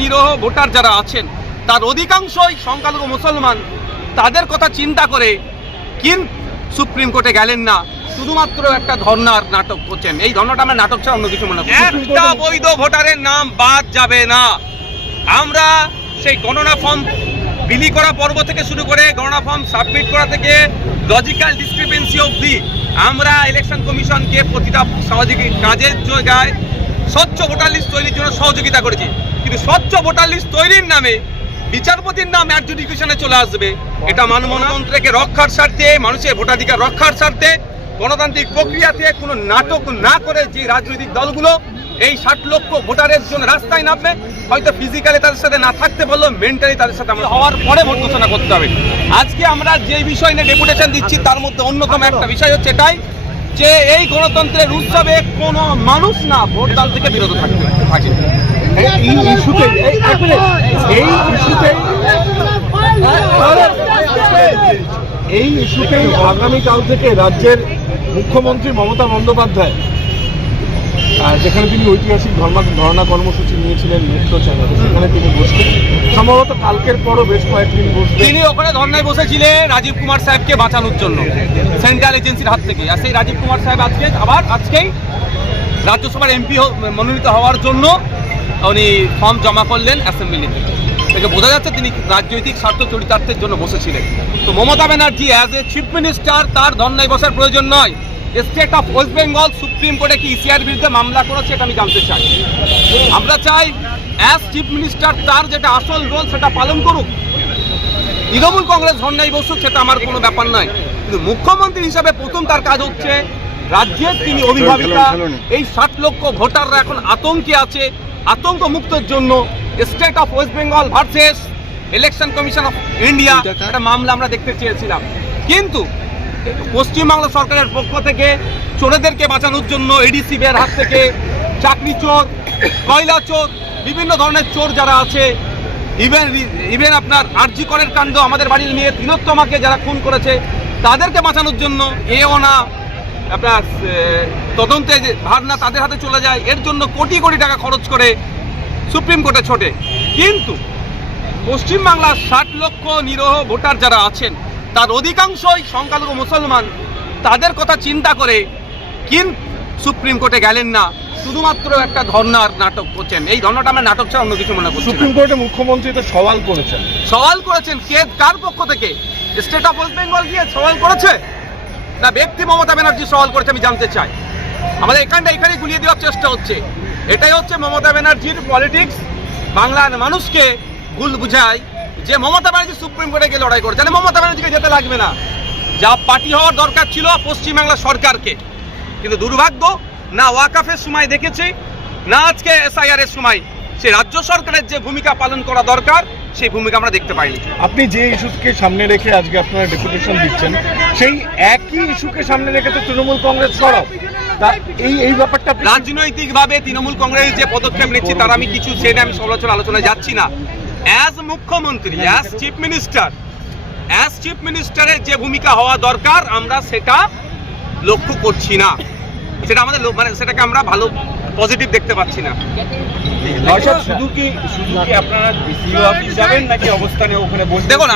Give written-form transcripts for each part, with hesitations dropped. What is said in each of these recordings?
নিরহ voter যারা আছেন তার অধিকাংশই সংখ্যালঘু মুসলমান, তাদের কথা চিন্তা করে কিন্তু সুপ্রিম কোর্টে গেলেন না, শুধুমাত্র একটা ধর্নার নাটক করছেন। এই ধর্নাটা আমরা নাটক ছাড়া অন্য কিছু মনে করি। একটা বৈধ ভোটারের নাম বাদ যাবে না। আমরা সেই গণনা ফর্ম বিলি করা পর্ব থেকে শুরু করে গণনা ফর্ম সাবমিট করা থেকে লজিক্যাল ডিসক্রিপেন্সি অবধি আমরা ইলেকশন কমিশনকে প্রতিটা সামাজিক কাজের জায়গায় স্বচ্ছ ভোটার লিস্ট তৈরির জন্য সহযোগিতা করেছি। কিন্তু স্বচ্ছ ভোটার লিস্ট তৈরির নামে বিচারপতির নাম অ্যাডজুডিকেশনে চলে আসবে, এটা মানবতন্ত্রকে রক্ষার স্বার্থে, মানুষের ভোটাধিকার রক্ষার স্বার্থে, গণতান্ত্রিক প্রক্রিয়াতে কোনো নাটক না করে যে রাজনৈতিক দলগুলো এই 60 লক্ষ ভোটারের জন্য রাস্তায় নামবে, হয়তো ফিজিক্যালি তাদের সাথে না থাকতে পারলেও মেন্টালি তাদের সাথে আমরা হওয়ার পরে ভোট ঘোষণা করতে হবে। আজকে আমরা যে বিষয় নিয়ে ডেপুটেশন দিচ্ছি তার মধ্যে অন্যতম একটা বিষয় হচ্ছে এটাই যে এই গণতন্ত্রের উৎসবে কোনো মানুষ না ভোটদান থেকে বিরত থাকে। এই ইস্যুতেই আগামীকাল থেকে রাজ্যের মুখ্যমন্ত্রী মমতা বন্দ্যোপাধ্যায়, যেখানে তিনি ঐতিহাসিক ধর্ণা কর্মসূচি নিয়েছিলেন মেট্রো চ্যানেলে, সেখানে তিনি বসবেন। সম্ভবত কালকের পরও বেশ কয়েকদিন বসবেন। তিনি ওখানে ধর্নায় বসেছিলেন রাজীব কুমার সাহেবকে বাঁচানোর জন্য সেন্ট্রাল এজেন্সির হাত থেকে। আর সেই রাজীব কুমার সাহেব আজকেই রাজ্যসভার এমপি মনোনীত হওয়ার জন্য উনি ফর্ম জমা করলেন অ্যাসেম্বলিতে। থেকে বোঝা যাচ্ছে তিনি রাজনৈতিক স্বার্থ চরিতার্থের জন্য বসেছিলেন। তো Mamata Banerjee as a chief minister তার ধর্নায় বসার প্রয়োজন নয়। State of West Bengal supreme কোর্টে কি ইসিআর বিরুদ্ধে মামলা করেছে এটা আমি জানতে চাই। আমরা চাই অ্যাজ চিফ মিনিস্টার তার যেটা আসল রোল সেটা পালন করুক। তৃণমূল কংগ্রেস ধর্নায় বসুক, সেটা আমার কোনো ব্যাপার নয়। কিন্তু মুখ্যমন্ত্রী হিসাবে প্রথম তার কাজ হচ্ছে রাজ্যের তিনি অভিভাবিকা, এই 60 লক্ষ ভোটাররা এখন আতঙ্কে আছে, আতঙ্ক মুক্তর জন্য state of West Bengal versus election commission of India একটা মামলা আমরা দেখতে চেয়েছিলাম। কিন্তু পশ্চিমবাংলা সরকারের পক্ষ থেকে চোরেদেরকে বাঁচানোর জন্য এডিসিবির হাত থেকে চাকরি চোর, কয়লা চোর, বিভিন্ন ধরনের চোর যারা আছে, ইভেন আপনার আরজি করের কাণ্ড, আমাদের বাড়ির মেয়ে তিলোত্তমাকে যারা খুন করেছে তাদেরকে বাঁচানোর জন্য এও না আপনার তদন্তে ভার না তাদের হাতে চলে যায়, এর জন্য কোটি কোটি টাকা খরচ করে সুপ্রিম কোর্টে ছোটে। কিন্তু পশ্চিমবাংলার 60 লক্ষ নিরহ ভোটার যারা আছেন তার অধিকাংশই সংখ্যালঘু মুসলমান, তাদের কথা চিন্তা করে কিন্তু সুপ্রিম কোর্টে গেলেন না, শুধুমাত্র একটা ধর্নার নাটক করছেন। এই ধর্নাটা আমরা নাটক ছাড়া অন্য কিছু মনে করি। সুপ্রিম কোর্টে মুখ্যমন্ত্রী তো সওয়াল করেছেন কে, কার পক্ষ থেকে? স্টেট অফ ওয়েস্ট বেঙ্গল গিয়ে সওয়াল করেছে না ব্যক্তি মমতা ব্যানার্জি সওয়াল করেছে? আমি জানতে চাই। আমাদের এখানেই গুলিয়ে দেওয়ার চেষ্টা হচ্ছে। এটাই হচ্ছে মমতা ব্যানার্জির পলিটিক্স। বাংলার মানুষকে ভুল বুঝায় যে মমতা ব্যানার্জি সুপ্রিম কোর্টে গিয়ে লড়াই করে, জানে মমতা ব্যানার্জিকে যেতে লাগবে না। যা পার্টি হওয়ার দরকার ছিল পশ্চিমবাংলা সরকারকে, কিন্তু দুর্ভাগ্য না ওয়াকাফের সময় দেখেছি, না আজকে এসআইআর এর সময় সে রাজ্য সরকারের যে ভূমিকা পালন করা দরকার সেই ভূমিকা আমরা দেখতে পাইনি। আপনি যে ইস্যুকে সামনে রেখে আজকে আপনারা ডেপুটেশন দিচ্ছেন, সেই একই ইস্যুকে সামনে রেখে তো তৃণমূল কংগ্রেস সরব। এই ব্যাপারটা রাজনৈতিকভাবে তৃণমূল কংগ্রেস যে পদক্ষেপ নিচ্ছে তার আমি কিছু সেটা আমি আলোচনায় যাচ্ছি না। অ্যাজ মুখ্যমন্ত্রী, অ্যাজ চিফ মিনিস্টারের যে ভূমিকা হওয়া দরকার আমরা সেটা লক্ষ্য করছি না, সেটা আমাদের সেটাকে আমরা ভালো পজিটিভ দেখতে পাচ্ছি না। শুধু কি আপনারা ডিসিও অফিস যাবেন নাকি অবস্থানে ওখানে বসে? দেখুন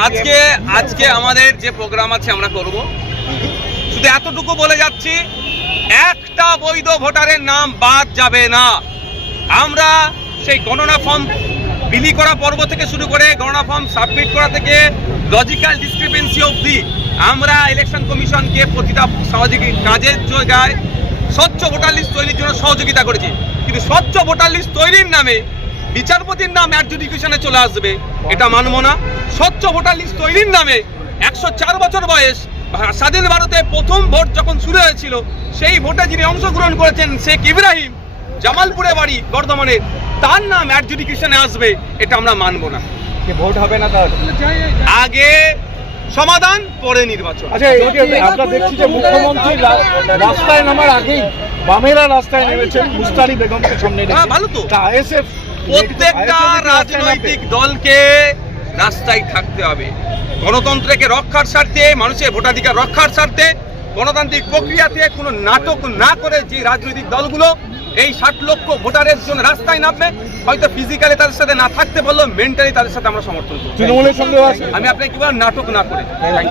আজকে আমাদের যে প্রোগ্রাম আছে আমরা করব, শুধু এতটুকু বলে যাচ্ছি একটা বৈধ ভোটারের নাম বাদ যাবে না। আমরা সেই গণনা ফর্ম বিলি করা পর্ব থেকে শুরু করে গণনা ফর্ম সাবমিট করা থেকে লজিক্যাল ডিসক্রিপেন্সি অবধি আমরা ইলেকশন কমিশনকে প্রতিটা সামাজিক কাজের জায়গায় স্বচ্ছ ভোটার লিস্ট তৈরির জন্য সহযোগিতা করেছি। কিন্তু স্বচ্ছ ভোটার লিস্ট তৈরির নামে বিচারপতির নাম অ্যাডজুডিকেশনে চলে আসবে, এটা মানব না। স্বচ্ছ ভোটার লিস্ট তৈরির নামে 104 বছর বয়স, স্বাধীন ভারতে প্রথম ভোট যখন শুরু হয়েছিল সেই ভোটে যিনি অংশগ্রহণ করেছেন শেখ ইব্রাহিম, জামালপুরে বাড়ি বর্ধমানের, তার নাম অ্যাডজুডিকেশনে আসবে, এটা আমরা মানব না। ভোট হবে না, তার আগে সমাধান পরে নির্বাচন। আচ্ছা, আমরা দেখছি যে মুখ্যমন্ত্রী রাস্তায় নামার আগেই বামেরা রাস্তায় নেমেছেন মুস্তারি বেগমকে সামনে রেখে। ভালো তো, আইএসএফ প্রত্যেকটা রাজনৈতিক দলকে রাস্তায় থাকতে হবে গণতন্ত্রকে রক্ষার স্বার্থে, মানুষের ভোটাধিকার রক্ষার স্বার্থে, গণতান্ত্রিক প্রক্রিয়াতে কোনো নাটক না করে যে রাজনৈতিক দলগুলো এই 60 লক্ষ ভোটারের জন্য রাস্তায় নামবে, হয়তো ফিজিক্যালি তাদের সাথে না থাকতে পারলেও মেন্টালি তাদের সাথে আমরা সমর্থন করব। তৃণমূলের সঙ্গেও আছে। আমি আপনাকে কি বললাম, নাটক না করে।